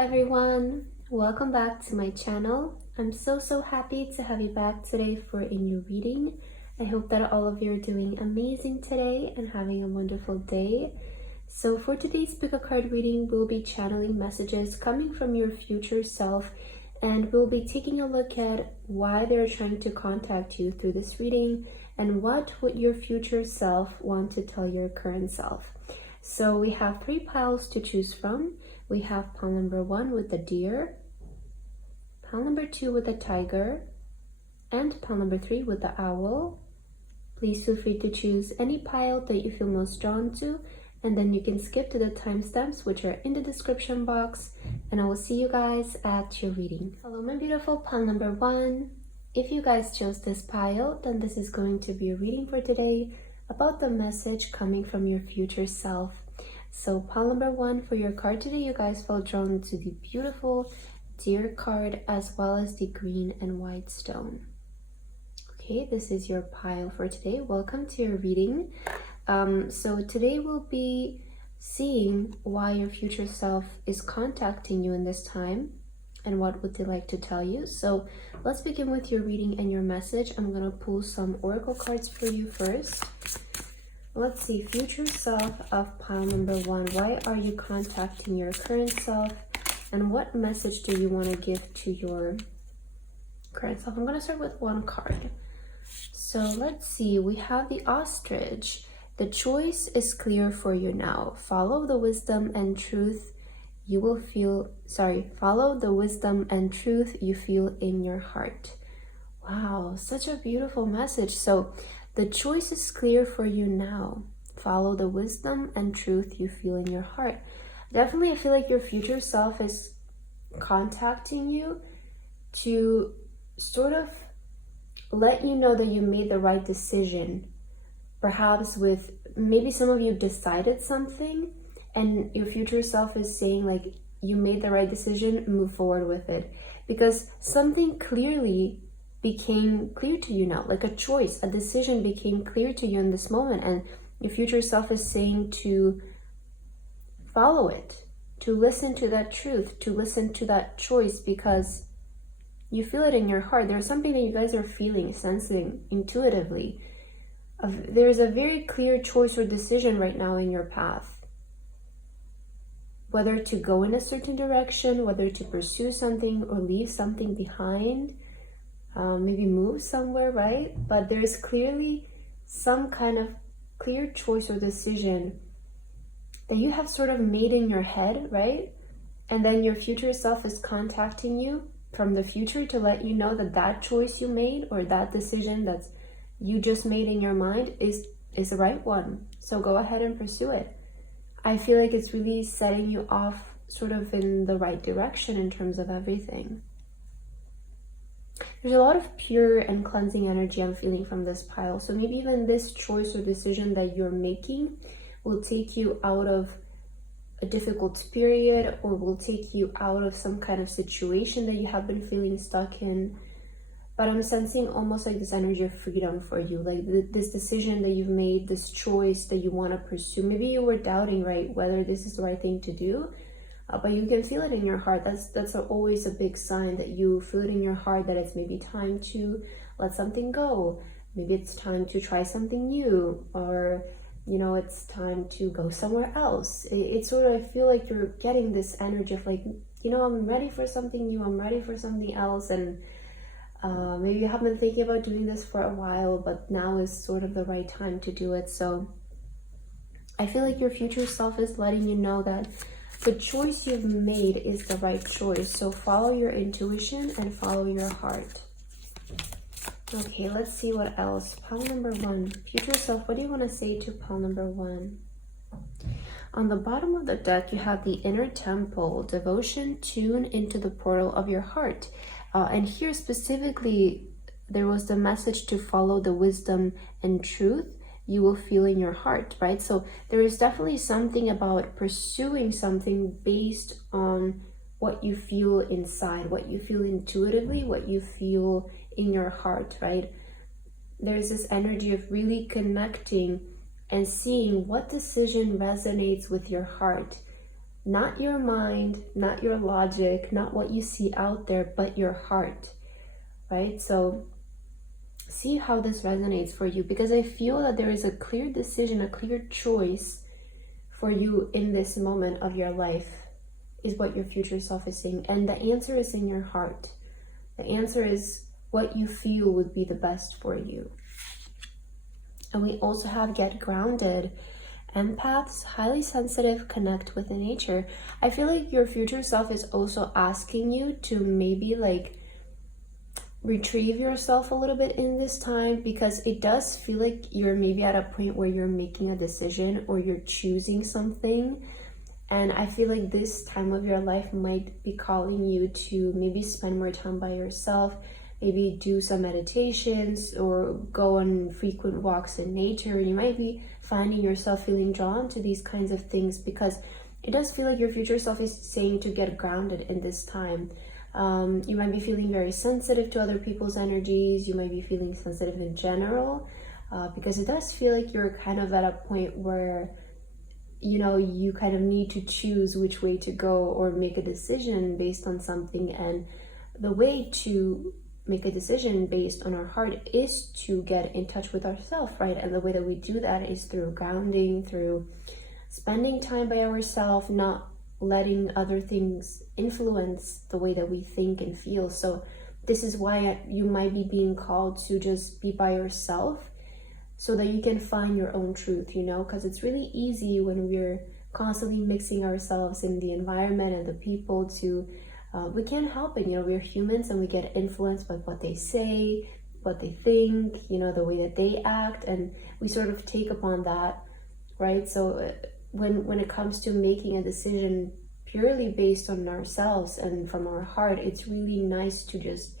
everyone, welcome back to my channel. I'm so happy to have you back today for a new reading. I hope that all of you are doing amazing today and having a wonderful day. So for today's pick a card reading, we'll be channeling messages coming from your future self, and we'll be taking a look at why they're trying to contact you through this reading and what would your future self want to tell your current self. So we have 3 piles to choose from. We have pile number 1 with the deer, pile number 2 with the tiger, and pile number 3 with the owl. Please feel free to choose any pile that you feel most drawn to, and then you can skip to the timestamps which are in the description box, and I will see you guys at your reading. Hello my beautiful pile number 1. If you guys chose this pile, then this is going to be a reading for today about the message coming from your future self. So pile number 1 for your card today, you guys felt drawn to the beautiful deer card as well as the green and white stone. Okay, this is your pile for today. Welcome to your reading. So today we'll be seeing why your future self is contacting you in this time and what would they like to tell you. So let's begin with your reading and your message. I'm going to pull some oracle cards for you first. Let's see, future self of pile number 1. Why are you contacting your current self? And what message do you want to give to your current self? I'm going to start with 1 card. So let's see, we have the ostrich. The choice is clear for you now. Follow the wisdom and truth you will feel, follow the wisdom and truth you feel in your heart. Wow, such a beautiful message. So the choice is clear for you now. Follow the wisdom and truth you feel in your heart. Definitely, I feel like your future self is contacting you to sort of let you know that you made the right decision. Perhaps with maybe some of you decided something and your future self is saying like, you made the right decision, move forward with it. Because something clearly became clear to you now, like a choice, a decision became clear to you in this moment, and your future self is saying to follow it, to listen to that truth, to listen to that choice, because you feel it in your heart. There's something that you guys are feeling, sensing intuitively. There's a very clear choice or decision right now in your path, whether to go in a certain direction, whether to pursue something or leave something behind. Maybe move somewhere, right? But there's clearly some kind of clear choice or decision that you have sort of made in your head, right? And then your future self is contacting you from the future to let you know that that choice you made or that decision that you just made in your mind is the right one. So go ahead and pursue it. I feel like it's really setting you off sort of in the right direction in terms of everything. There's a lot of pure and cleansing energy I'm feeling from this pile. So maybe even this choice or decision that you're making will take you out of a difficult period, or will take you out of some kind of situation that you have been feeling stuck in. But I'm sensing almost like this energy of freedom for you, like this decision that you've made, this choice that you want to pursue. Maybe you were doubting, right, whether this is the right thing to do. But you can feel it in your heart. That's always a big sign that you feel it in your heart that it's maybe time to let something go. Maybe it's time to try something new, or it's time to go somewhere else. It's sort of, I feel like you're getting this energy of like, I'm ready for something new, I'm ready for something else, and maybe you have been thinking about doing this for a while, but now is sort of the right time to do it. So I feel like your future self is letting you know that the choice you've made is the right choice. So follow your intuition and follow your heart. Okay, let's see what else. Pile number 1, future self, what do you want to say to pile number 1? On the bottom of the deck, you have the inner temple, devotion, tune into the portal of your heart. And here specifically, there was the message to follow the wisdom and truth you will feel in your heart, right? So there is definitely something about pursuing something based on what you feel inside, what you feel intuitively, what you feel in your heart, right? There's this energy of really connecting and seeing what decision resonates with your heart. Not your mind, not your logic, not what you see out there, but your heart, right? So see how this resonates for you, because I feel that there is a clear decision, a clear choice for you in this moment of your life, is what your future self is saying. And the answer is in your heart. The answer is what you feel would be the best for you. And we also have get grounded. Empaths, highly sensitive, connect with the nature. I feel like your future self is also asking you to maybe like retrieve yourself a little bit in this time, because it does feel like you're maybe at a point where you're making a decision or you're choosing something. And I feel like this time of your life might be calling you to maybe spend more time by yourself, maybe do some meditations or go on frequent walks in nature. You might be finding yourself feeling drawn to these kinds of things, because it does feel like your future self is saying to get grounded in this time. You might be feeling very sensitive to other people's energies. You might be feeling sensitive in general, because it does feel like you're kind of at a point where, you know, you kind of need to choose which way to go or make a decision based on something. And the way to make a decision based on our heart is to get in touch with ourselves, right? And the way that we do that is through grounding, through spending time by ourselves, not letting other things influence the way that we think and feel. So this is why you might be being called to just be by yourself, so that you can find your own truth, you know, because it's really easy when we're constantly mixing ourselves in the environment and the people to, we can't help it, you know, we're humans and we get influenced by what they say, what they think, you know, the way that they act, and we sort of take upon that, right? So when it comes to making a decision purely based on ourselves and from our heart, it's really nice to just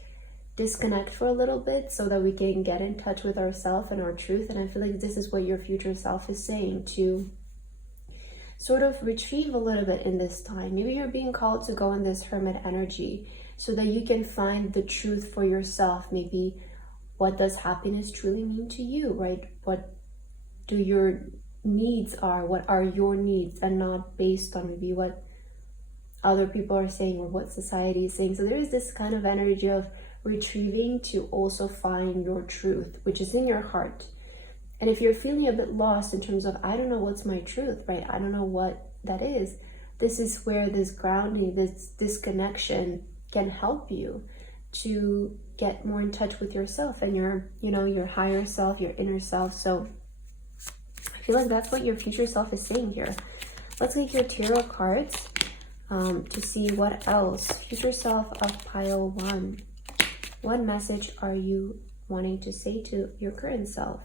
disconnect for a little bit so that we can get in touch with ourselves and our truth. And I feel like this is what your future self is saying, to sort of retrieve a little bit in this time. Maybe you're being called to go in this hermit energy so that you can find the truth for yourself. Maybe what does happiness truly mean to you, right? What do your needs are? What are your needs, and not based on maybe what other people are saying or what society is saying. So there is this kind of energy of retrieving to also find your truth, which is in your heart. And if you're feeling a bit lost in terms of, I don't know what's my truth, right? I don't know what that is. This is where this grounding, this disconnection can help you to get more in touch with yourself and your, you know, your higher self, your inner self. So I feel like that's what your future self is saying here. Let's take your tarot cards to see what else. Future self of pile 1. What message are you wanting to say to your current self?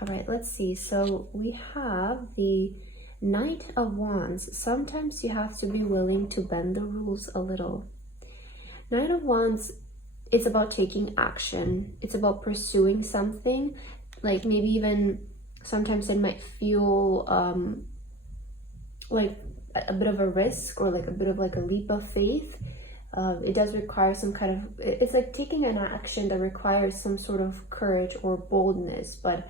All right, let's see. So we have the Knight of Wands. Sometimes you have to be willing to bend the rules a little. Knight of Wands, it's about taking action. It's about pursuing something. Like maybe even sometimes it might feel like a bit of a risk, or like a bit of like a leap of faith. It does require some kind of, it's like taking an action that requires some sort of courage or boldness. But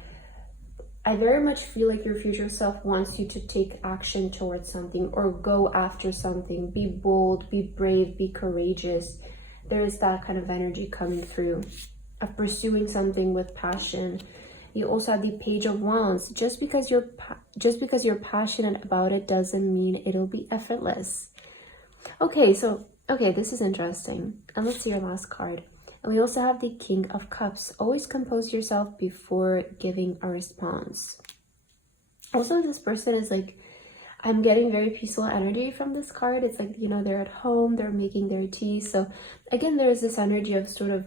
I very much feel like your future self wants you to take action towards something or go after something. Be bold, be brave, be courageous. There is that kind of energy coming through of pursuing something with passion. You also have the Page of Wands. Just because you're passionate about it doesn't mean it'll be effortless. Okay, this is interesting. And let's see your last card. And we also have the King of Cups. Always compose yourself before giving a response. Also, this person is like, I'm getting very peaceful energy from this card. It's like, you know, they're at home, they're making their tea. So again, there's this energy of sort of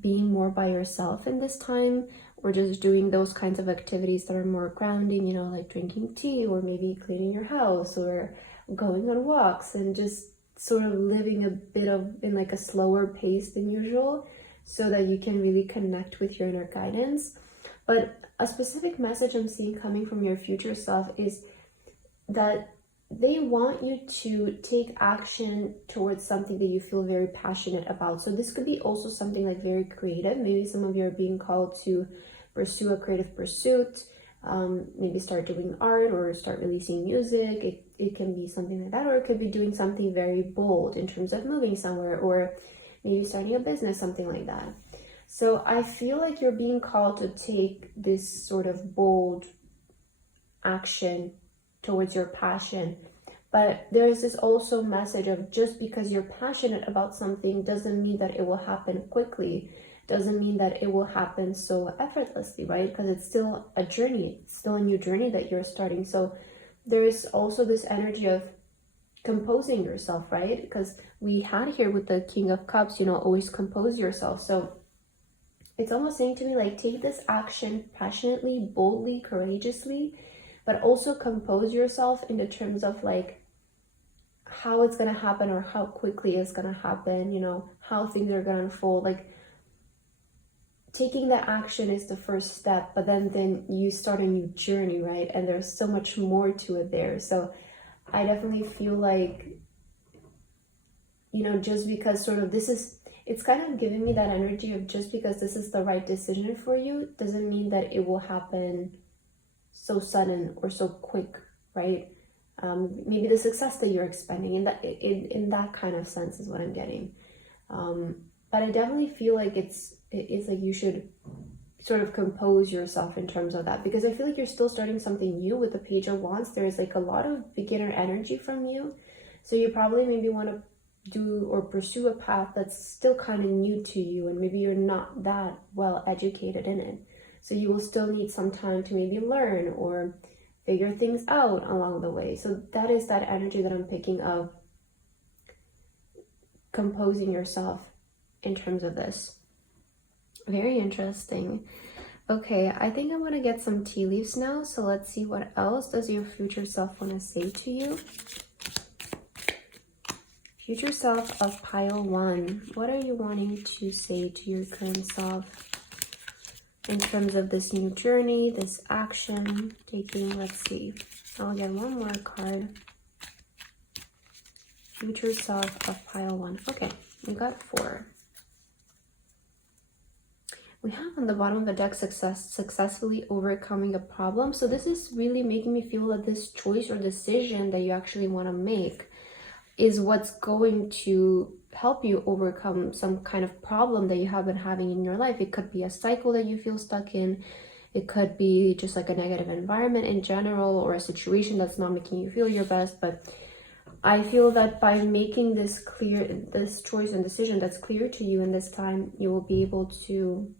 being more by yourself in this time, or just doing those kinds of activities that are more grounding, you know, like drinking tea, or maybe cleaning your house, or going on walks, and just sort of living a bit of in like a slower pace than usual, so that you can really connect with your inner guidance. But a specific message I'm seeing coming from your future self is that they want you to take action towards something that you feel very passionate about. So this could be also something like very creative. Maybe some of you are being called to pursue a creative pursuit. maybe start doing art or start releasing music. It can be something like that, or it could be doing something very bold in terms of moving somewhere, or maybe starting a business, something like that. So I feel like you're being called to take this sort of bold action towards your passion. But there's this also message of, just because you're passionate about something doesn't mean that it will happen quickly, doesn't mean that it will happen so effortlessly, right? Because it's still a journey, it's still a new journey that you're starting. So there's also this energy of composing yourself, right? Because we had here with the King of Cups, always compose yourself. So it's almost saying to me, like, take this action passionately, boldly, courageously, but also compose yourself in the terms of like how it's going to happen, or how quickly it's going to happen, how things are going to unfold. Like, taking that action is the first step, but then you start a new journey, right? And there's so much more to it there. So I definitely feel like, just because sort of it's kind of giving me that energy of, just because this is the right decision for you doesn't mean that it will happen so sudden or so quick, right? Maybe the success that you're expecting in that kind of sense is what I'm getting. But I definitely feel like it's like you should sort of compose yourself in terms of that, because I feel like you're still starting something new with the Page of Wands. There's like a lot of beginner energy from you. So you probably maybe want to do or pursue a path that's still kind of new to you, and maybe you're not that well educated in it. So you will still need some time to maybe learn or figure things out along the way. So that is that energy that I'm picking of composing yourself in terms of this. Very interesting. Okay, I think I'm gonna get some tea leaves now. So let's see, what else does your future self want to say to you? Future self of pile 1. What are you wanting to say to your current self in terms of this new journey, this action taking? Let's see. I'll get one more card. Future self of pile 1. Okay, we got 4. We have on the bottom of the deck successfully overcoming a problem. So this is really making me feel that this choice or decision that you actually want to make is what's going to help you overcome some kind of problem that you have been having in your life. It could be a cycle that you feel stuck in. It could be just like a negative environment in general, or a situation that's not making you feel your best. But I feel that by making this choice and decision that's clear to you in this time, you will be able to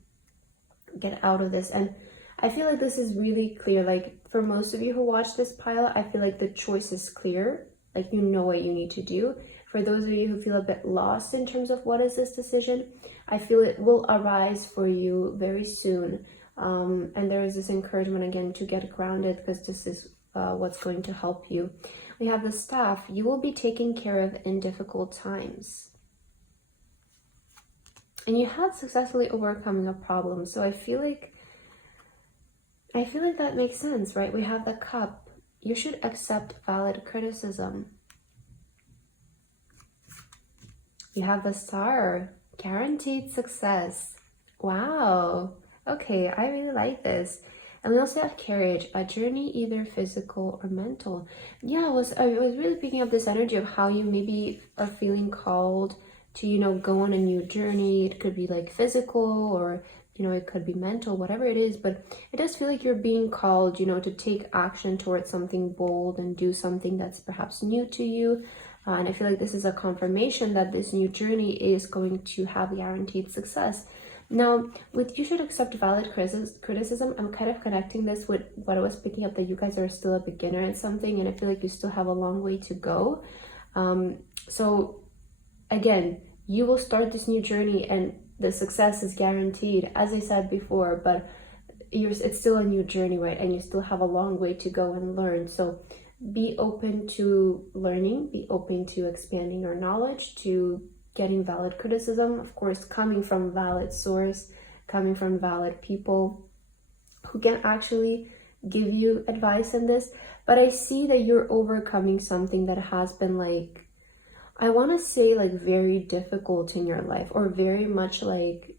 get out of this. And I feel like this is really clear. Like, for most of you who watch this pile, I feel like the choice is clear. Like, you know what you need to do. For those of you who feel a bit lost in terms of what is this decision, I feel it will arise for you very soon. And there is this encouragement again to get grounded, because this is what's going to help you. We have the Staff. You will be taken care of in difficult times. And you had successfully overcoming a problem. So I feel like that makes sense, right? We have the Cup. You should accept valid criticism. You have the Star. Guaranteed success. Wow. Okay, I really like this. And we also have Courage, a journey either physical or mental. Yeah, I was really picking up this energy of how you maybe are feeling called to, go on a new journey. It could be like physical, or it could be mental, whatever it is, but it does feel like you're being called, to take action towards something bold and do something that's perhaps new to you. And I feel like this is a confirmation that this new journey is going to have guaranteed success. Now, with you should accept valid criticism, I'm kind of connecting this with what I was picking up, that you guys are still a beginner at something, and I feel like you still have a long way to go. So again, you will start this new journey and the success is guaranteed, as I said before, but it's still a new journey, right? And you still have a long way to go and learn. So be open to learning, be open to expanding your knowledge, to getting valid criticism, of course, coming from valid source, coming from valid people who can actually give you advice in this. But I see that you're overcoming something that has been like, I want to say like very difficult in your life, or very much like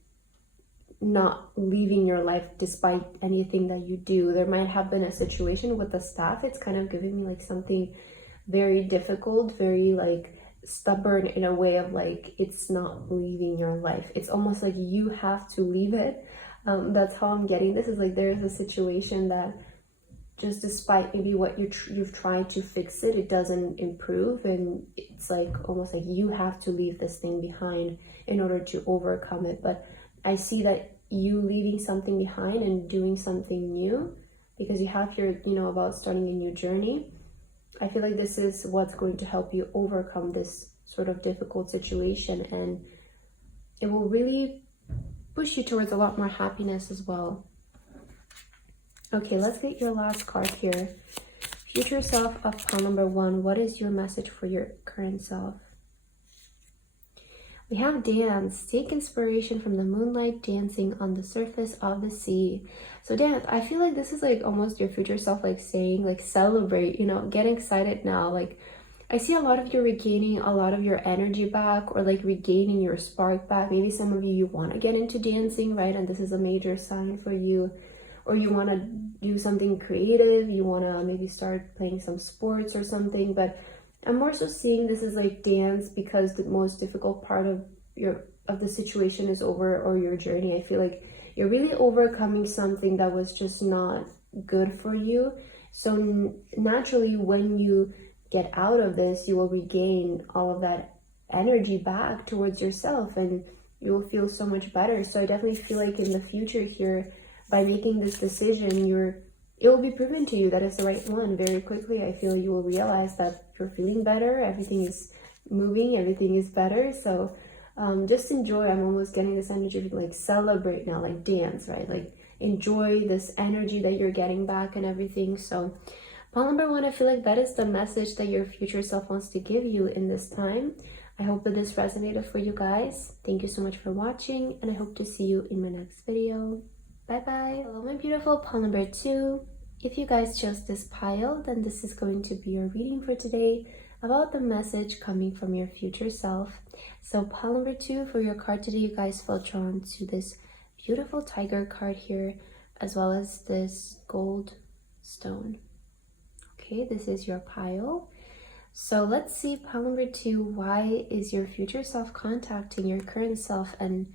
not leaving your life despite anything that you do. There might have been a situation with the staff. It's kind of giving me like something very difficult, very like stubborn in a way of like it's not leaving your life. It's almost like you have to leave it. That's how I'm getting this. Is like there's a situation that just despite maybe what you've tried to fix it, it doesn't improve, and it's like almost like you have to leave this thing behind in order to overcome it. But I see that you leaving something behind and doing something new, because you have your, about starting a new journey. I feel like this is what's going to help you overcome this sort of difficult situation, and it will really push you towards a lot more happiness as well. Okay, let's get your last card here. Future self of pile number 1. What is your message for your current self? We have dance. Take inspiration from the moonlight dancing on the surface of the sea. So dance, I feel like this is like almost your future self like saying like celebrate, get excited now. Like I see a lot of you regaining a lot of your energy back, or like regaining your spark back. Maybe some of you want to get into dancing, right? And this is a major sign for you. Or you want to do something creative. You want to maybe start playing some sports or something. But I'm more so seeing this as like dance, because the most difficult part of the situation is over, or your journey. I feel like you're really overcoming something that was just not good for you. So naturally, when you get out of this, you will regain all of that energy back towards yourself, and you will feel so much better. So I definitely feel like in the future here, by making this decision, it will be proven to you that it's the right one very quickly. I feel you will realize that you're feeling better, everything is moving, everything is better. So just enjoy. I'm almost getting this energy of like celebrate now, like dance, right? Like enjoy this energy that you're getting back and everything. So pile number 1, I feel like that is the message that your future self wants to give you in this time. I hope that this resonated for you guys. Thank you so much for watching, and I hope to see you in my next video. Bye bye. Hello my beautiful pile number 2. If you guys chose this pile, then this is going to be your reading for today about the message coming from your future self. So pile number 2 for your card today, you guys felt drawn to this beautiful tiger card here, as well as this gold stone. Okay, this is your pile. So let's see, pile number 2, why is your future self contacting your current self, and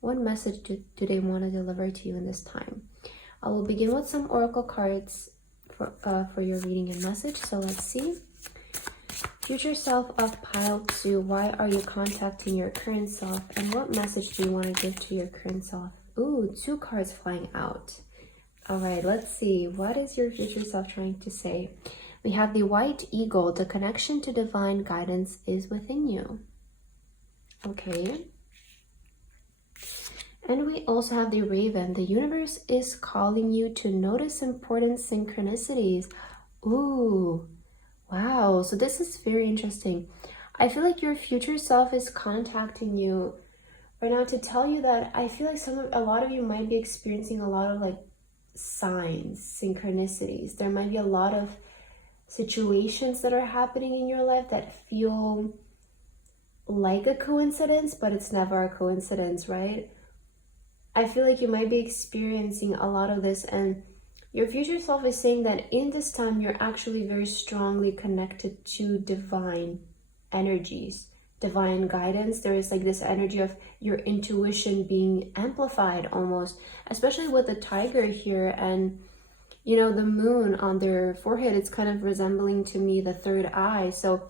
what message do they want to deliver to you in this time? I will begin with some oracle cards for your reading and message. So let's see. Future self of pile 2, why are you contacting your current self, and what message do you want to give to your current self? Ooh, 2 cards flying out. All right, let's see. What is your future self trying to say? We have the white eagle. The connection to divine guidance is within you. Okay. And we also have the raven. The universe is calling you to notice important synchronicities. Ooh, wow. So this is very interesting. I feel like your future self is contacting you right now to tell you that I feel like a lot of you might be experiencing a lot of like signs, synchronicities. There might be a lot of situations that are happening in your life that feel like a coincidence, but it's never a coincidence, right? I feel like you might be experiencing a lot of this, and your future self is saying that in this time, you're actually very strongly connected to divine energies, divine guidance. There is like this energy of your intuition being amplified almost, especially with the tiger here and, the moon on their forehead. It's kind of resembling to me the third eye. So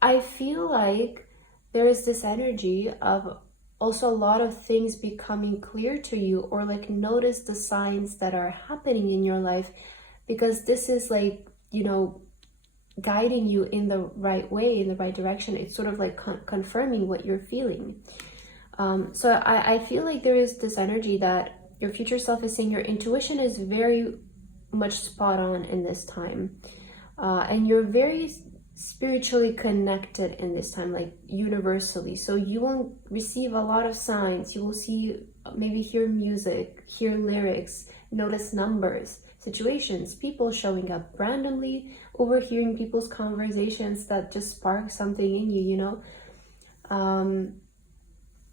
I feel like there is this energy of also a lot of things becoming clear to you, or like notice the signs that are happening in your life, because this is like, guiding you in the right way, in the right direction. It's sort of like confirming what you're feeling. So I feel like there is this energy that your future self is saying your intuition is very much spot on in this time. And you're very spiritually connected in this time, like universally. So you will receive a lot of signs. You will see, maybe hear music, hear lyrics, notice numbers, situations, people showing up randomly, overhearing people's conversations that just spark something in you,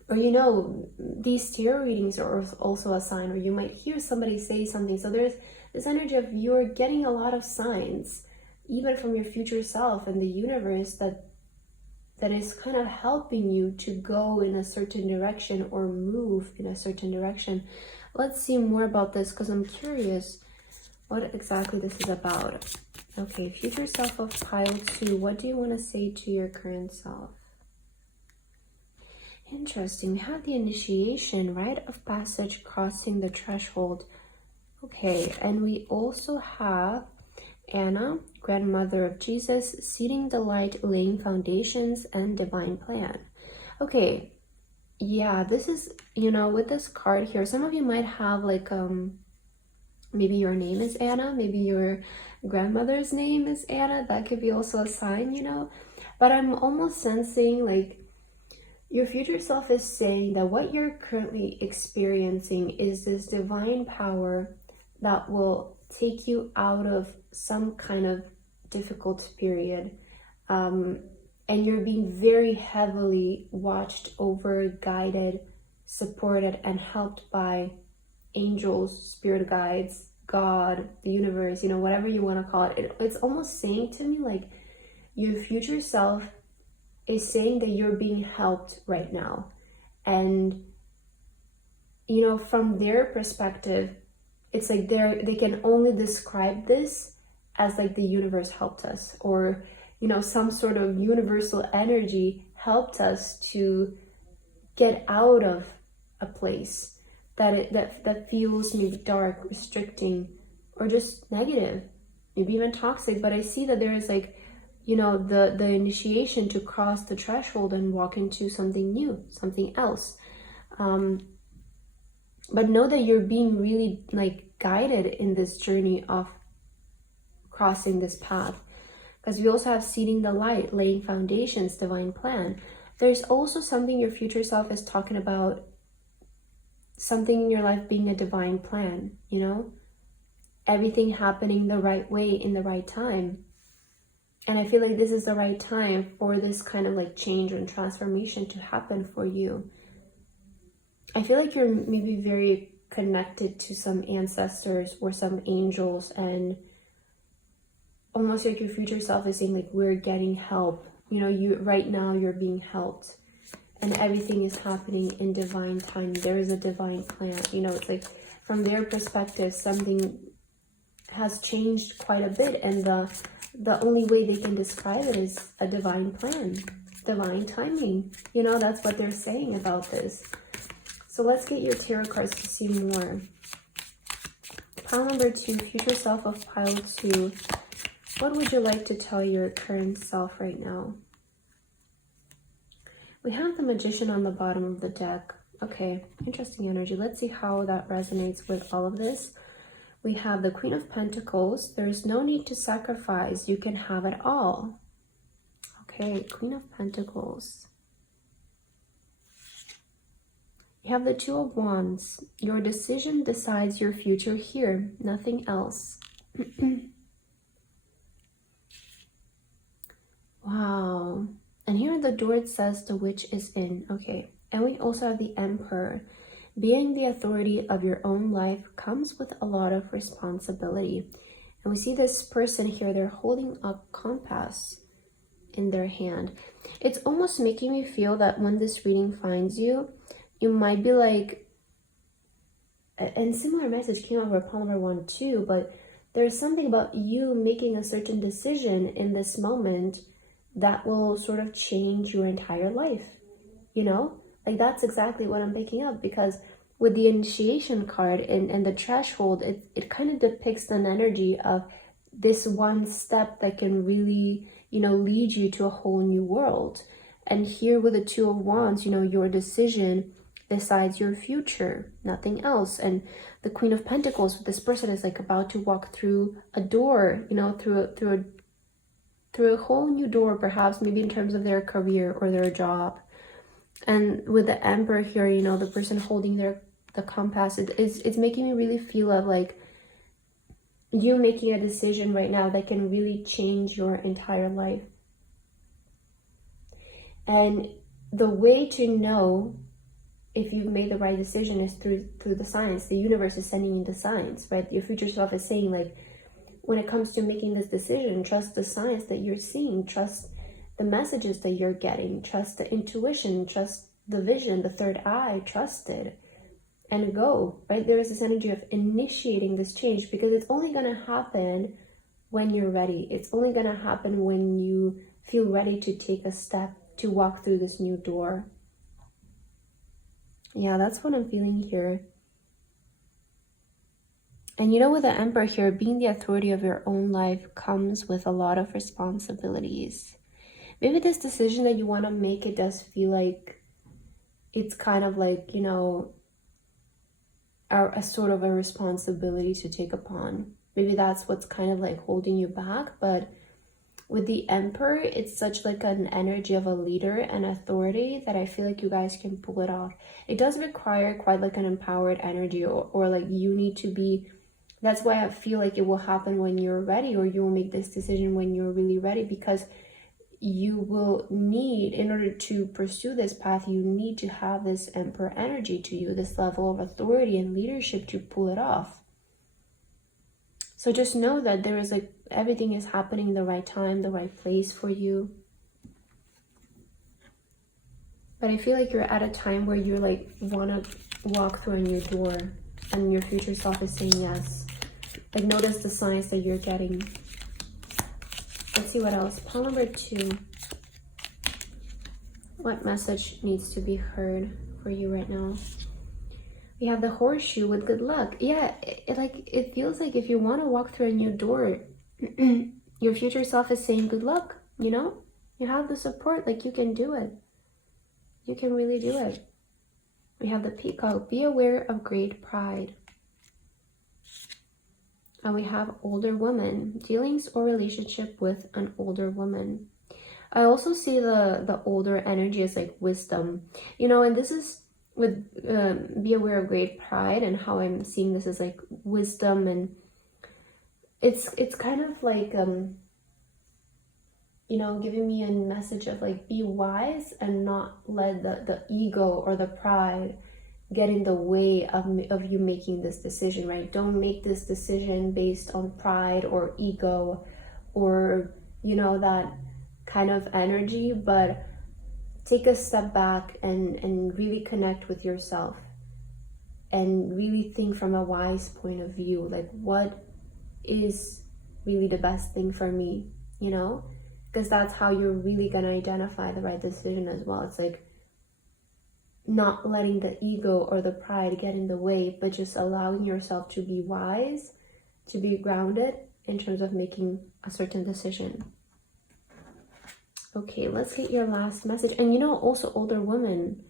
Or, you know, these tarot readings are also a sign, or you might hear somebody say something. So there's this energy of you're getting a lot of signs, even from your future self and the universe, that is kind of helping you to go in a certain direction or move in a certain direction. Let's see more about this, because I'm curious what exactly this is about. Okay, future self of pile 2. What do you want to say to your current self? Interesting. We have the initiation, rite of passage, crossing the threshold. Okay, and we also have Anna, grandmother of Jesus, seeding the light, laying foundations, and divine plan. Okay, yeah, this is, you know, with this card here, some of you might have like, maybe your name is Anna, maybe your grandmother's name is Anna. That could be also a sign, you know, but I'm almost sensing like your future self is saying that what you're currently experiencing is this divine power that will take you out of some kind of difficult period. And you're being very heavily watched over, guided, supported, and helped by angels, spirit guides, God, the universe, you know, whatever you want to call it. It's almost saying to me like your future self is saying that you're being helped right now. And, you know, from their perspective, it's like they can only describe this as like the universe helped us, or, you know, some sort of universal energy helped us to get out of a place that feels maybe dark, restricting, or just negative, maybe even toxic. But I see that there is like, you know, the initiation to cross the threshold and walk into something new, something else. But know that you're being really like guided in this journey of crossing this path, because we also have seeding the light, laying foundations, divine plan. There's also something your future self is talking about, something in your life being a divine plan, you know, everything happening the right way in the right time. And I feel like this is the right time for this kind of like change and transformation to happen for you. I feel like you're maybe very connected to some ancestors or some angels, and almost like your future self is saying like, we're getting help. You know, you right now you're being helped, and everything is happening in divine time. There is a divine plan. You know, it's like from their perspective, something has changed quite a bit, and the only way they can describe it is a divine plan, divine timing. You know, that's what they're saying about this. So let's get your tarot cards to see more. Pile number 2, future self of pile 2. What would you like to tell your current self right now? We have the Magician on the bottom of the deck. Okay, interesting energy. Let's see how that resonates with all of this. We have the Queen of Pentacles. There's no need to sacrifice. You can have it all. Okay, Queen of Pentacles. You have the Two of Wands. Your decision decides your future here, nothing else. Wow. And here at the door it says the witch is in. Okay. And we also have the Emperor. Being the authority of your own life comes with a lot of responsibility. And we see this person here, they're holding a compass in their hand. It's almost making me feel that when this reading finds you, you might be like, and similar message came over palm number 1 too, but there's something about you making a certain decision in this moment that will sort of change your entire life, you know? Like that's exactly what I'm picking up, because with the initiation card and the threshold, it kind of depicts an energy of this one step that can really, you know, lead you to a whole new world. And here with the Two of Wands, you know, your decision decides your future, nothing else. And the Queen of Pentacles, this person is like about to walk through a door, you know, through a whole new door, perhaps maybe in terms of their career or their job. And with the Emperor here, you know, the person holding the compass, it's making me really feel of like you making a decision right now that can really change your entire life. And the way to know if you've made the right decision, is through the signs. The universe is sending you the signs, right? Your future self is saying, like, when it comes to making this decision, trust the signs that you're seeing, trust the messages that you're getting, trust the intuition, trust the vision, the third eye, trust it, and go, right? There is this energy of initiating this change, because it's only going to happen when you're ready. It's only going to happen when you feel ready to take a step to walk through this new door. Yeah, that's what I'm feeling here. And you know, with the Emperor here, being the authority of your own life comes with a lot of responsibilities. Maybe this decision that you want to make, it does feel like it's kind of like, you know, a sort of a responsibility to take upon. Maybe that's what's kind of like holding you back. But with the Emperor, it's such like an energy of a leader and authority that I feel like you guys can pull it off. It does require quite like an empowered energy, or like you need to be. That's why I feel like it will happen when you're ready, or you will make this decision when you're really ready, because you will need, in order to pursue this path, you need to have this Emperor energy to you, this level of authority and leadership to pull it off. So just know that there is like, everything is happening in the right time, the right place for you. But I feel like you're at a time where you're like, want to walk through a new door, and your future self is saying yes. Like, notice the signs that you're getting. Let's see what else. Pile number 2. What message needs to be heard for you right now? We have the horseshoe with good luck. Yeah, it feels like if you want to walk through a new door, your future self is saying good luck, you know? You have the support, like you can do it. You can really do it. We have the peacock. Be aware of great pride. And we have older woman. Dealings or relationship with an older woman. I also see the older energy as like wisdom. You know, and this is with be aware of great pride, and how I'm seeing this as like wisdom, and it's kind of like you know, giving me a message of like, be wise and not let the ego or the pride get in the way of you making this decision, right? Don't make this decision based on pride or ego or, you know, that kind of energy, but take a step back and really connect with yourself and really think from a wise point of view, like, what is really the best thing for me, you know? Because that's how you're really going to identify the right decision as well. It's like not letting the ego or the pride get in the way, but just allowing yourself to be wise, to be grounded in terms of making a certain decision. Okay, let's get your last message. And you know, also older women.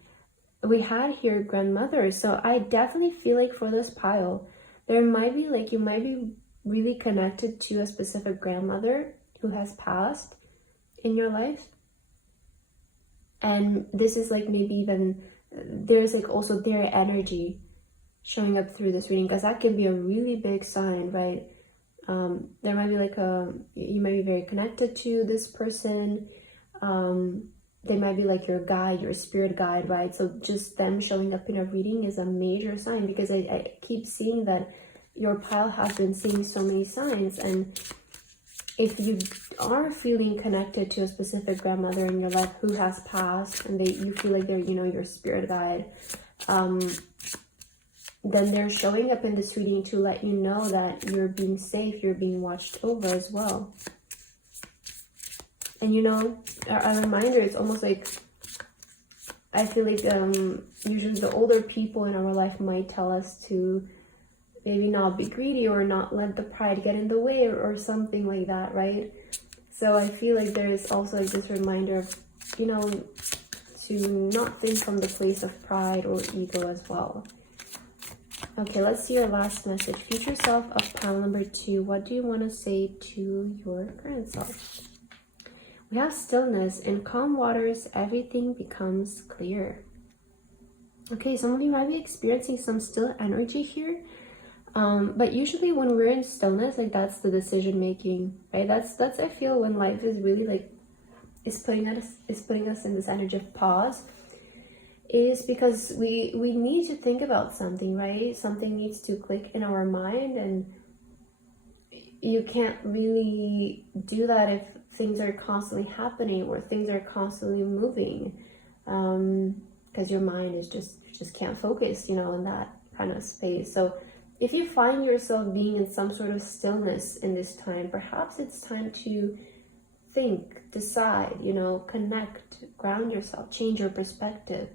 We had here grandmother. So I definitely feel like for this pile, there might be like, you might be really connected to a specific grandmother who has passed in your life. And this is like maybe even, there's like also their energy showing up through this reading, because that can be a really big sign, right? There might be like you might be very connected to this person. They might be like your guide, your spirit guide, right? So just them showing up in a reading is a major sign, because I keep seeing that your pile has been seeing so many signs. And if you are feeling connected to a specific grandmother in your life who has passed, and you feel like they're, you know, your spirit guide, then they're showing up in this reading to let you know that you're being safe, you're being watched over as well. And you know, a reminder, it's almost like, I feel like usually the older people in our life might tell us to maybe not be greedy or not let the pride get in the way, or something like that, right? So I feel like there is also like this reminder of, you know, to not think from the place of pride or ego as well. Okay, let's see your last message. Future self of pile number 2. What do you want to say to your current self? We have stillness. In calm waters, everything becomes clear. Okay, some of you might be experiencing some still energy here. But usually when we're in stillness, like, that's the decision making, right? That's I feel when life is really like is putting us in this energy of pause. is because we need to think about something, right? Something needs to click in our mind, and you can't really do that if things are constantly happening or things are constantly moving, because your mind is just can't focus, you know, in that kind of space. So if you find yourself being in some sort of stillness in this time, perhaps it's time to think, decide, you know, connect, ground yourself, change your perspective,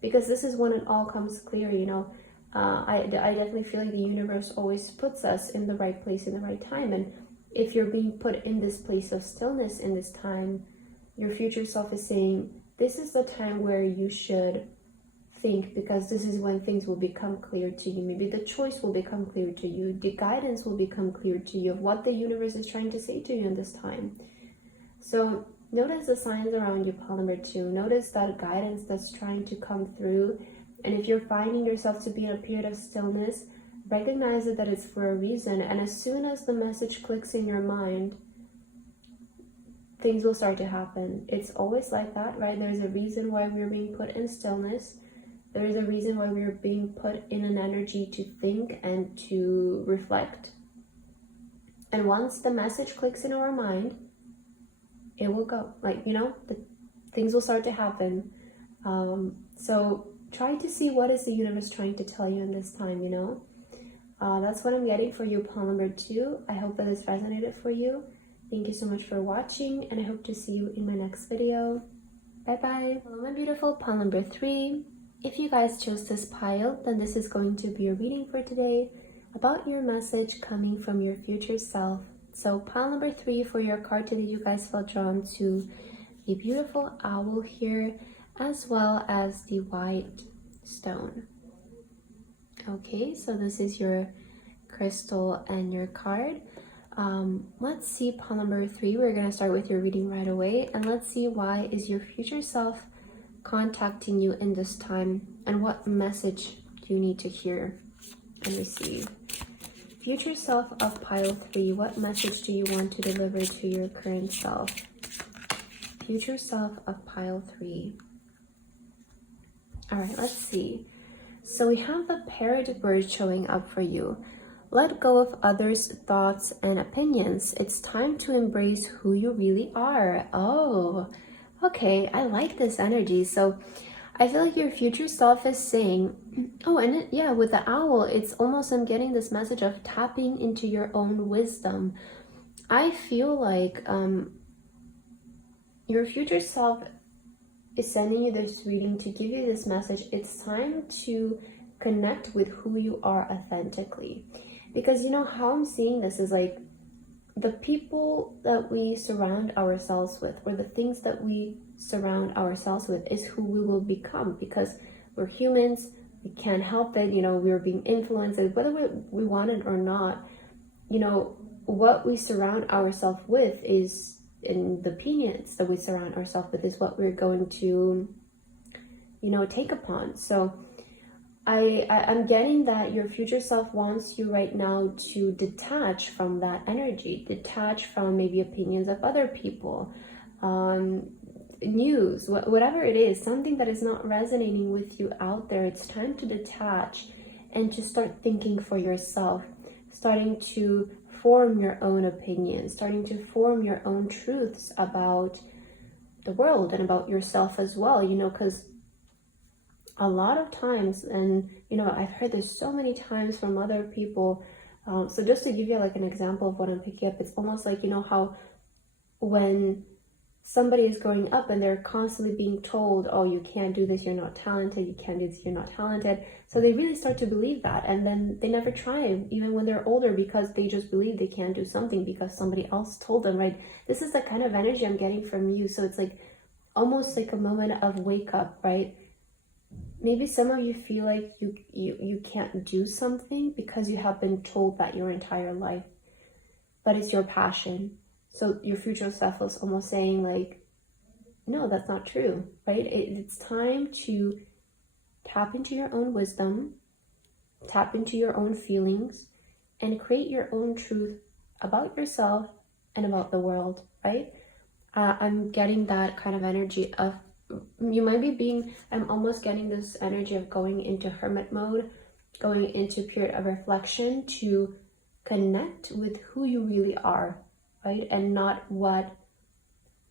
because this is when it all comes clear, you know. I definitely feel like the universe always puts us in the right place in the right time. And if you're being put in this place of stillness in this time, your future self is saying, this is the time where you should think, because this is when things will become clear to you. Maybe the choice will become clear to you. The guidance will become clear to you of what the universe is trying to say to you in this time. So notice the signs around you, pile number 2. Notice that guidance that's trying to come through. And if you're finding yourself to be in a period of stillness, recognize that it's for a reason. And as soon as the message clicks in your mind, things will start to happen. It's always like that, right? There's a reason why we're being put in stillness. There's a reason why we're being put in an energy to think and to reflect. And once the message clicks in our mind, it will go. Like, you know, things will start to happen. So try to see what is the universe trying to tell you in this time, you know. That's what I'm getting for you, pile number 2. I hope that this resonated for you. Thank you so much for watching, and I hope to see you in my next video. Bye bye. Hello, my beautiful pile number 3. If you guys chose this pile, then this is going to be a reading for today about your message coming from your future self. So pile number 3 for your card today, you guys felt drawn to a beautiful owl here, as well as the white stone. Okay, so this is your crystal and your card. Let's see, pile number 3. We're going to start with your reading right away, and let's see why is your future self contacting you in this time, and what message do you need to hear and receive. Future self of pile 3, what message do you want to deliver to your current self? Future self of pile 3. All right, let's see. So we have the parrot bird showing up for you. Let go of others' thoughts and opinions. It's time to embrace who you really are. Oh, okay, I like this energy. So I feel like your future self is saying, oh, and yeah, with the owl, it's almost, I'm getting this message of tapping into your own wisdom. I feel like your future self is sending you this reading to give you this message. It's time to connect with who you are authentically. Because, you know, how I'm seeing this is like the people that we surround ourselves with, or the things that we surround ourselves with, is who we will become, because we're humans. We can't help it, you know, we're being influenced, whether we want it or not. You know, what we surround ourselves with is, in the opinions that we surround ourselves with, is what we're going to, you know, take upon. So I'm getting that your future self wants you right now to detach from that energy, detach from maybe opinions of other people, news, whatever it is, something that is not resonating with you out there. It's time to detach and to start thinking for yourself, starting to form your own opinions, starting to form your own truths about the world and about yourself as well, you know, because a lot of times, and you know, I've heard this so many times from other people. So just to give you like an example of what I'm picking up, it's almost like, you know, how when somebody is growing up and they're constantly being told, oh, you can't do this, you're not talented, you can't do this, you're not talented. So they really start to believe that, and then they never try, even when they're older, because they just believe they can't do something because somebody else told them, right? This is the kind of energy I'm getting from you. So it's like almost like a moment of wake up, right? Maybe some of you feel like you can't do something because you have been told that your entire life, but it's your passion. So your future self is almost saying like, no, that's not true, right? It's time to tap into your own wisdom, tap into your own feelings, and create your own truth about yourself and about the world, right? I'm getting that kind of energy of you might be being, I'm almost getting this energy of going into hermit mode, going into a period of reflection to connect with who you really are, right? And not what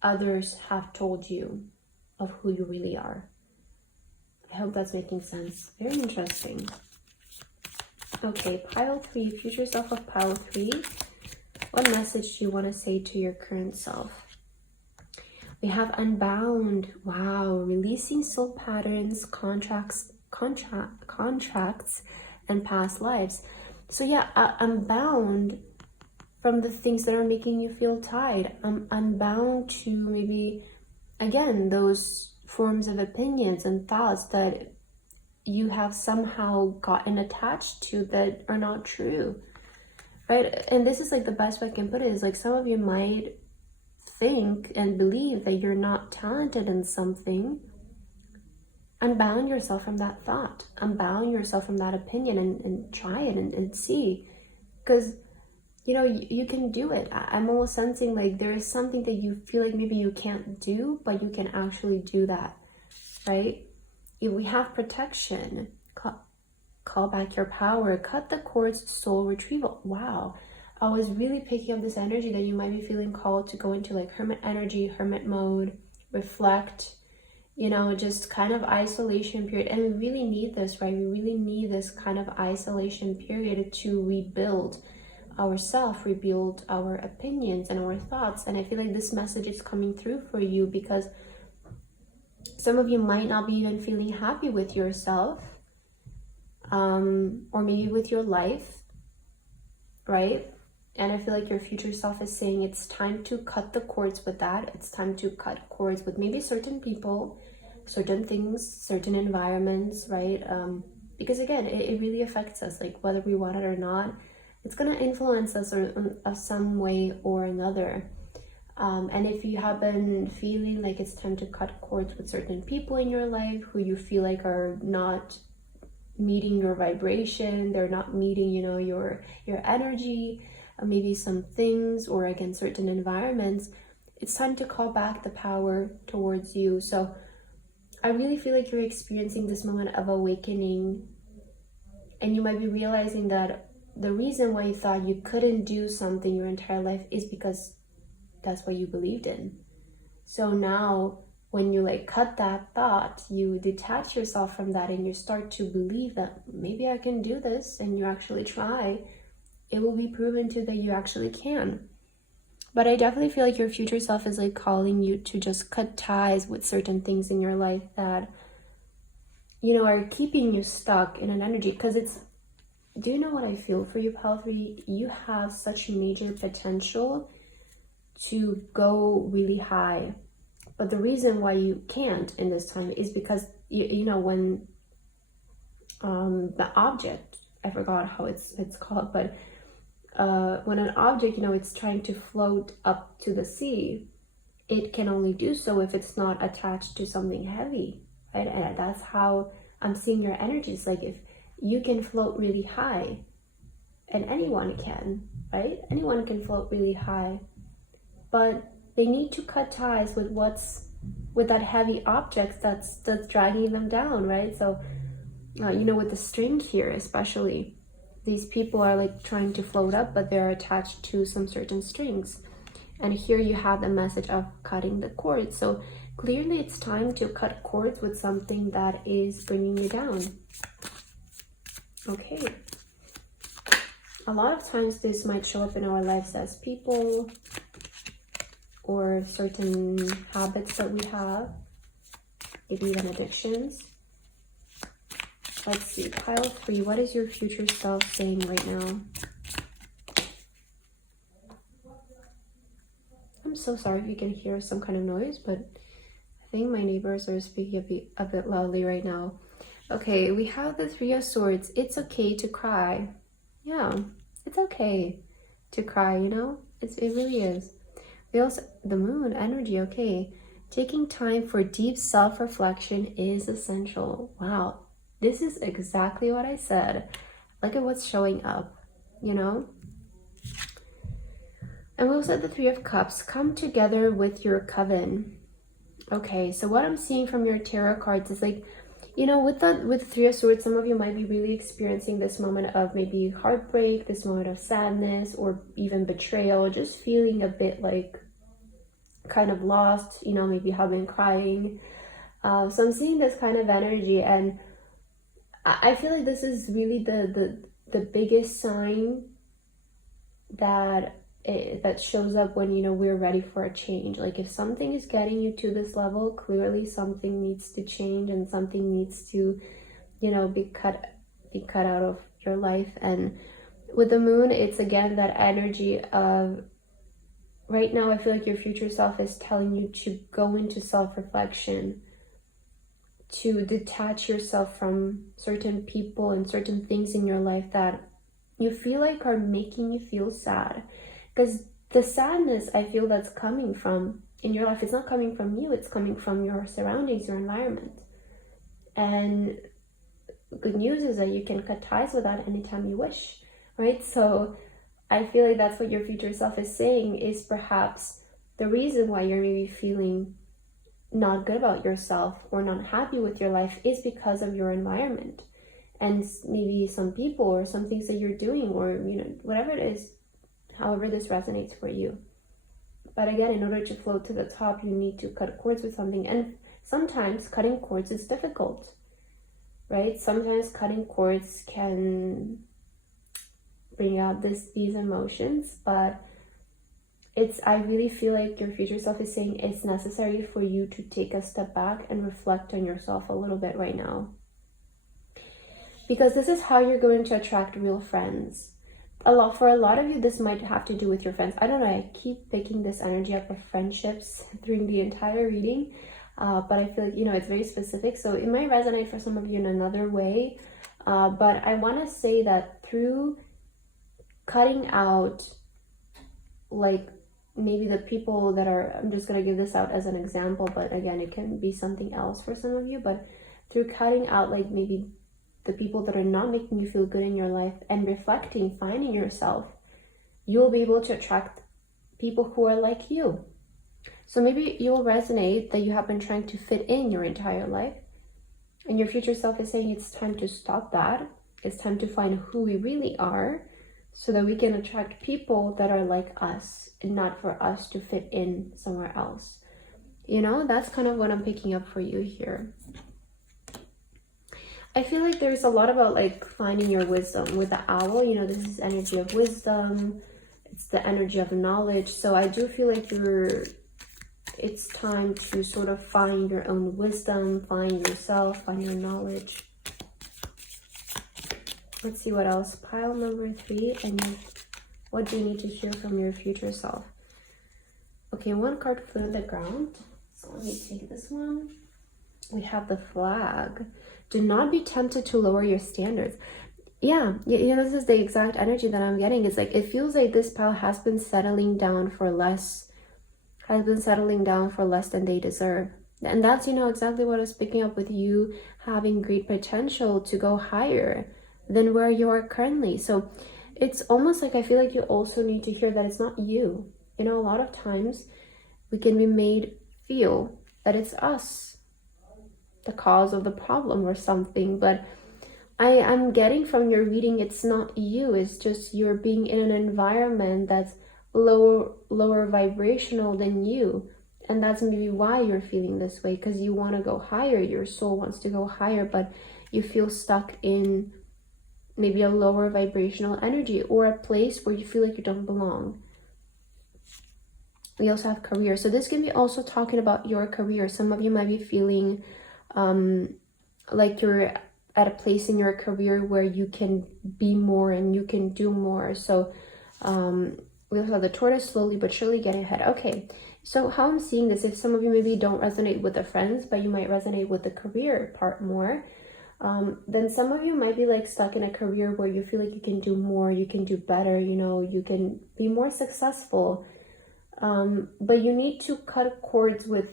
others have told you of who you really are. I hope that's making sense. Very interesting. Okay, pile 3, future self of pile 3. What message do you want to say to your current self? We have unbound. Wow, releasing soul patterns, contracts, and past lives. So yeah, I'm bound from the things that are making you feel tied. I'm bound to maybe, again, those forms of opinions and thoughts that you have somehow gotten attached to that are not true, right? And this is like the best way I can put it is like some of you might think and believe that you're not talented in something. Unbound yourself from that thought, unbound yourself from that opinion, and try it and see, because you know you can do it. I'm almost sensing like there is something that you feel like maybe you can't do, but you can actually do that, right? If we have protection, call back your power, cut the cords, soul retrieval. Wow, I was really picking up this energy that you might be feeling called to go into like hermit energy, hermit mode, reflect, you know, just kind of isolation period. And we really need this, right? We really need this kind of isolation period to rebuild ourselves, rebuild our opinions and our thoughts. And I feel like this message is coming through for you because some of you might not be even feeling happy with yourself, or maybe with your life, right? And I feel like your future self is saying it's time to cut the cords with that. It's time to cut cords with maybe certain people, certain things, certain environments, right? Because again, it really affects us, like whether we want it or not. It's going to influence us in some way or another. And if you have been feeling like it's time to cut cords with certain people in your life who you feel like are not meeting your vibration, they're not meeting, you know, your energy, maybe some things, or again certain environments, it's time to call back the power towards you. So I really feel like you're experiencing this moment of awakening, and you might be realizing that the reason why you thought you couldn't do something your entire life is because that's what you believed in. So now when you like cut that thought, you detach yourself from that and you start to believe that maybe I can do this, and you actually try, it will be proven to that you actually can. But I definitely feel like your future self is like calling you to just cut ties with certain things in your life that, you know, are keeping you stuck in an energy. Because it's, do you know what I feel for you, Pile 3? You have such major potential to go really high. But the reason why you can't in this time is because, you know, when the object, I forgot how it's called, but when an object, you know, it's trying to float up to the sea, it can only do so if it's not attached to something heavy, right? And that's how I'm seeing your energies. Like if you can float really high, and anyone can, right? Anyone can float really high, but they need to cut ties with with that heavy object that's dragging them down, right? So, you know, with the string here, especially, these people are like trying to float up, but they're attached to some certain strings. And here you have the message of cutting the cords. So clearly it's time to cut cords with something that is bringing you down. Okay. A lot of times this might show up in our lives as people or certain habits that we have, maybe even addictions. Let's see, Pile 3, what is your future self saying right now? I'm so sorry if you can hear some kind of noise, but I think my neighbors are speaking a bit loudly right now. Okay, we have the 3 of Swords. It's okay to cry. Yeah, it's okay to cry, you know? It really is. We also, the Moon energy, okay. Taking time for deep self-reflection is essential. Wow, this is exactly what I said. Look at what's showing up, you know? And we also had the 3 of Cups. Come together with your coven. Okay, so what I'm seeing from your tarot cards is like, you know, with Three of Swords, some of you might be really experiencing this moment of maybe heartbreak, this moment of sadness, or even betrayal, just feeling a bit like kind of lost, you know, maybe have been crying. So I'm seeing this kind of energy, and I feel like this is really the biggest sign that that shows up when, you know, we're ready for a change. Like if something is getting you to this level, clearly something needs to change and something needs to, you know, be cut out of your life. And with the moon, it's again that energy of, right now I feel like your future self is telling you to go into self-reflection, to detach yourself from certain people and certain things in your life that you feel like are making you feel sad. Because the sadness I feel that's coming from in your life, it's not coming from you, it's coming from your surroundings, your environment. And good news is that you can cut ties with that anytime you wish, right? So I feel like that's what your future self is saying, is perhaps the reason why you're maybe feeling not good about yourself or not happy with your life is because of your environment, and maybe some people or some things that you're doing, or, you know, whatever it is, however this resonates for you. But again, in order to float to the top, you need to cut cords with something. And sometimes cutting cords is difficult, right? Sometimes cutting cords can bring out these emotions, but I really feel like your future self is saying it's necessary for you to take a step back and reflect on yourself a little bit right now. Because this is how you're going to attract real friends. For a lot of you, this might have to do with your friends. I don't know, I keep picking this energy up of friendships during the entire reading, but I feel like, you know, it's very specific, so it might resonate for some of you in another way. But I want to say that through cutting out, like, maybe the people that are, I'm just going to give this out as an example, but again, it can be something else for some of you, but through cutting out, like, maybe the people that are not making you feel good in your life and reflecting, finding yourself, you'll be able to attract people who are like you. So maybe you'll resonate that you have been trying to fit in your entire life, and your future self is saying it's time to stop that. It's time to find who we really are, so that we can attract people that are like us and not for us to fit in somewhere else. You know, that's kind of what I'm picking up for you here. I feel like there's a lot about like finding your wisdom with the owl. You know, this is energy of wisdom. It's the energy of knowledge. So I do feel like it's time to sort of find your own wisdom, find yourself, find your knowledge. Let's see what else. Pile number 3, and what do you need to hear from your future self? Okay, one card flew on the ground. So let me take this one. We have the flag. Do not be tempted to lower your standards. Yeah, you know, this is the exact energy that I'm getting. It's like, it feels like this pile has been settling down for less than they deserve. And that's, you know, exactly what I was picking up with you having great potential to go higher than where you are currently. So it's almost like I feel like you also need to hear that it's not you. You know, a lot of times we can be made feel that it's us, the cause of the problem or something, but I'm getting from your reading, it's not you. It's just you're being in an environment that's lower vibrational than you, and that's maybe why you're feeling this way, because you want to go higher. Your soul wants to go higher, but you feel stuck in maybe a lower vibrational energy or a place where you feel like you don't belong. We also have career, so this can be also talking about your career. Some of you might be feeling like you're at a place in your career where you can be more and you can do more. So we also have the tortoise, slowly but surely getting ahead. Okay, so how I'm seeing this, if some of you maybe don't resonate with the friends, but you might resonate with the career part more, then some of you might be like stuck in a career where you feel like you can do more, you can do better, you know, you can be more successful, but you need to cut cords with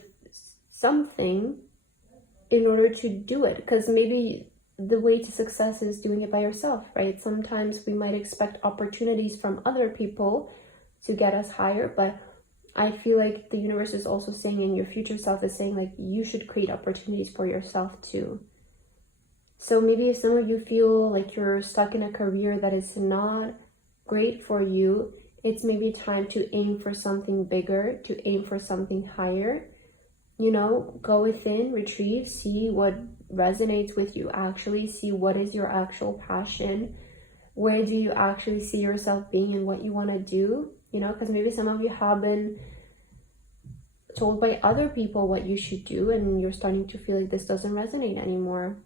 something in order to do it, because maybe the way to success is doing it by yourself, right? Sometimes we might expect opportunities from other people to get us higher, but I feel like the universe is also saying, and your future self is saying, like, you should create opportunities for yourself too. So maybe if some of you feel like you're stuck in a career that is not great for you, it's maybe time to aim for something bigger, to aim for something higher. You know, go within, retrieve, see what resonates with you actually, see what is your actual passion, where do you actually see yourself being and what you want to do, you know, because maybe some of you have been told by other people what you should do and you're starting to feel like this doesn't resonate anymore.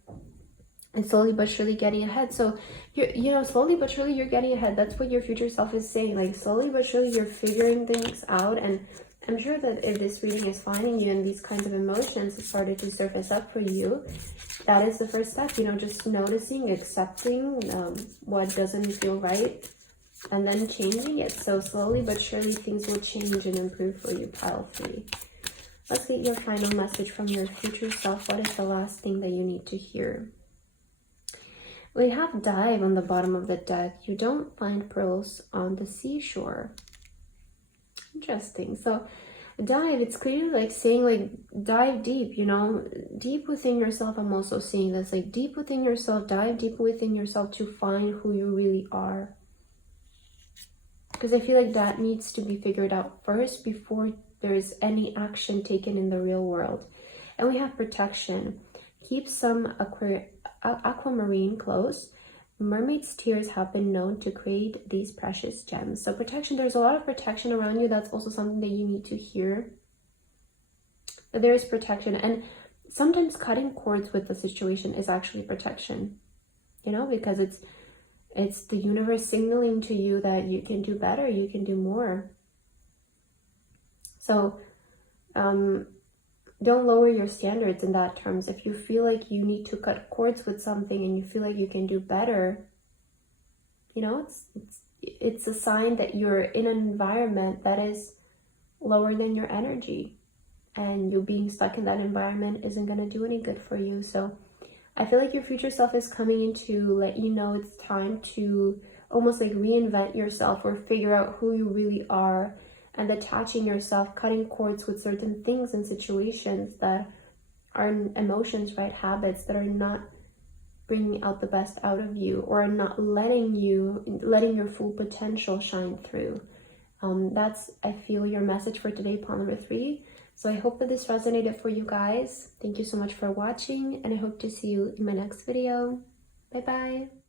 And slowly but surely getting ahead. So slowly but surely you're getting ahead. That's what your future self is saying. Like, slowly but surely you're figuring things out. And I'm sure that if this reading is finding you and these kinds of emotions have started to surface up for you, that is the first step, you know, just noticing, accepting what doesn't feel right, and then changing it. So slowly but surely things will change and improve for you, pile 3. Let's get your final message from your future self. What is the last thing that you need to hear? We have dive on the bottom of the deck. You don't find pearls on the seashore. Interesting. So dive, it's clearly like saying, like, dive deep, you know, deep within yourself. I'm also seeing this, like, deep within yourself, dive deep within yourself to find who you really are. Because I feel like that needs to be figured out first before there's any action taken in the real world. And we have protection. Keep some aquamarine close. Mermaid's tears have been known to create these precious gems. So protection, there's a lot of protection around you. That's also something that you need to hear. But there is protection. And sometimes cutting cords with the situation is actually protection. You know, because it's the universe signaling to you that you can do better, you can do more. So don't lower your standards in that terms. If you feel like you need to cut cords with something and you feel like you can do better, you know, it's a sign that you're in an environment that is lower than your energy, and you being stuck in that environment isn't going to do any good for you. So I feel like your future self is coming in to let you know it's time to almost like reinvent yourself or figure out who you really are, and attaching yourself, cutting cords with certain things and situations that are emotions, right? Habits that are not bringing out the best out of you, or are not letting your full potential shine through. That's, I feel, your message for today, pile number 3. So I hope that this resonated for you guys. Thank you so much for watching, and I hope to see you in my next video. Bye bye.